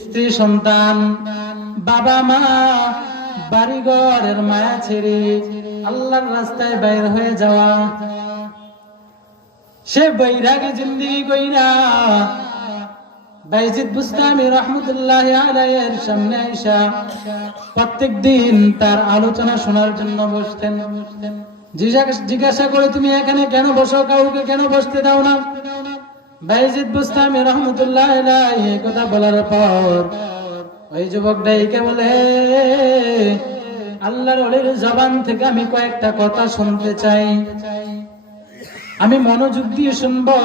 স্ত্রী সন্তান বাবা মা বাড়িঘরের মায়া ছেড়ে আল্লাহর রাস্তায় বাইর হয়ে যাওয়া, সে বৈরাগী জিন্দেগি কইরা বাইজিদ বুস্তামি রহমতুল্লাহ আলাইহির সামনে আইসা প্রত্যেক দিন তার আলোচনা শোনার জন্য বসতেন। জিজ্ঞাসা করে, তুমি এখানে কেন বসো, কাউকে কেন বসতে দাও না? বাইজিদ বুস্তামি রহমতুল্লাহ আলাইহি কথা বলার পর ওই যুবক ডাইকে বলে, আল্লাহর ওলির জবান থেকে আমি কয়েকটা কথা শুনতে চাই, আমি মনোযোগ দিয়ে শুনবো,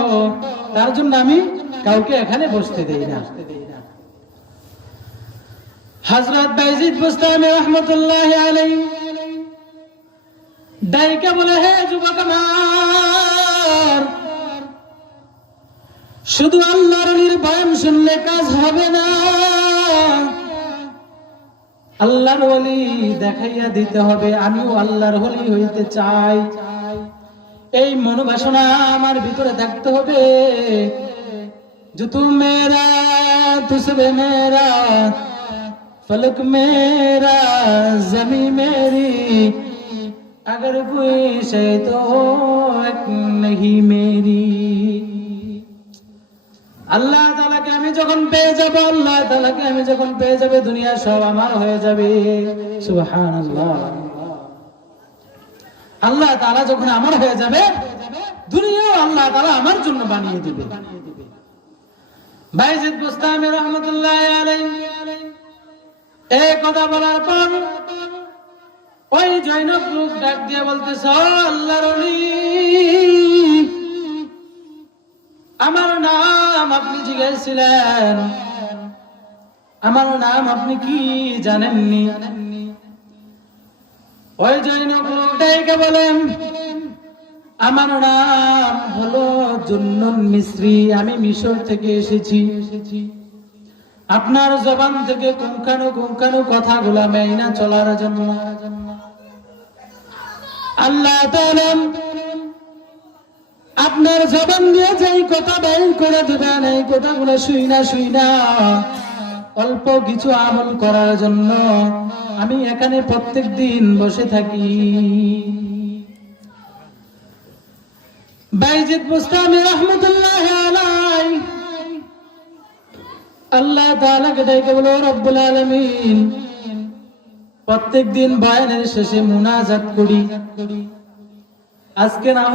তার জন্য আমি কাউকে এখানে বসতে দেই না। হযরত বাইজিদ বুস্তামি রহমতুল্লাহ আলাইহি ডাইকে বলে, হে যুবক আমার, শুধু আল্লাহর ওলির বয়ান শুনলে কাজ হবে না, আল্লাহর ওলি দেখাইয়া দিতে হবে আমিও আল্লাহর ওলি হইতে চাই। এই মনোবাসনা আমার ভিতরে থাকতে হবে। जो तू मेरा तुझसे मेरा फलक मेरा जमी मेरी अगर कोई शय तो एक नहीं मेरी। আল্লাহ তাআলাকে আমি যখন পেয়ে যাব, আল্লাহ তাআলাকে আমি যখন পেয়ে যাবে, দুনিয়া সব আমার হয়ে যাবে। সুবহানাল্লাহ। আল্লাহ তাআলা যখন আমার হয়ে যাবে, দুনিয়াও আল্লাহ তাআলা আমার জন্য বানিয়ে দিবে। বাইজিদ বুস্তামি রহমতুল্লাহ আলাইহি এই কথা বলার পর ওই জৈনব লোক ডাক দিয়ে বলতেছে, আল্লাহর ওলি, আমার নাম আপনি জিজ্ঞাসিলেন, আমার নাম আপনি কি জানেননি? ওই জৈনব লোক ডাইকে বলেন, আমার নাম হলো জুন্নুন মিসরি, আমি মিশর থেকে এসেছি। আপনার জবান থেকে কুঙ্কানু কথাগুলা মেইনা চলার জন্য আল্লাহ তাআলা আপনার জবান দিয়ে যেই কথা বাইর করে দিবেন, এই কথাগুলো শুইনা অল্প কিছু আমল করার জন্য আমি এখানে প্রত্যেক দিন বসে থাকি। বাইজিদ বুস্তামি রহমতুল্লাহ আলাইহি আল্লাহ তাআলাকে ডাকে বলে, রব্বুল আলামিন, প্রত্যেক দিন বয়ানের শেষে মুনাজাত করি, আজকে না হয়